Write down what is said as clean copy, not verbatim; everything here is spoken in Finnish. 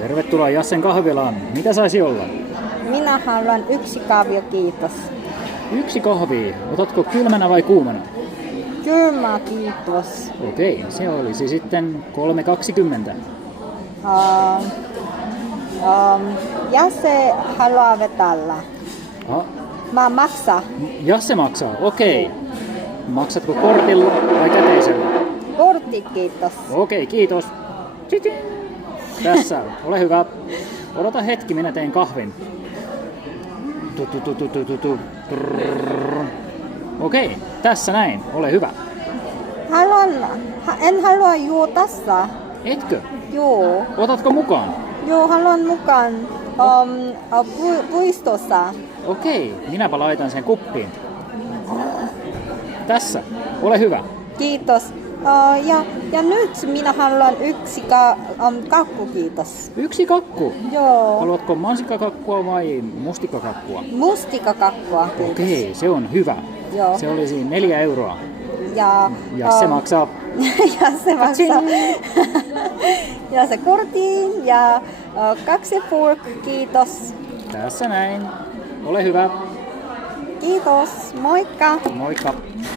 Tervetuloa Jassen kahvilaan. Mitä saisi olla? Minä haluan 1 kahvio, kiitos. 1 kahvi. Otatko kylmänä vai kuumana? Kylmä, kiitos. Okei, se olisi sitten 3,20. Jasse haluaa vetellä. Mä maksaa. Jasse maksaa, okei. Maksatko kortilla vai käteisellä? Kortti, kiitos. Okei, kiitos. Tässä, ole hyvä. Odota hetki, minä teen kahvin. Okei, tässä näin, ole hyvä. En halua juotassa. Etkö? Joo. Otatko mukaan? Joo, haluan mukaan puistossa. Okei, minäpä laitan sen kuppiin. Tässä, ole hyvä. Kiitos. Ja nyt minä haluan 1 kakku, kiitos. 1 kakku? Joo. Haluatko mansikkakakkua vai mustikkakakkua? Mustikakakkua, kiitos. Okei, se on hyvä. Joo. Se olisi 4 euroa. Ja se maksaa. ja se maksaa. Ja se kortin ja 2,5, kiitos. Tässä näin. Ole hyvä. Kiitos, moikka. Moikka.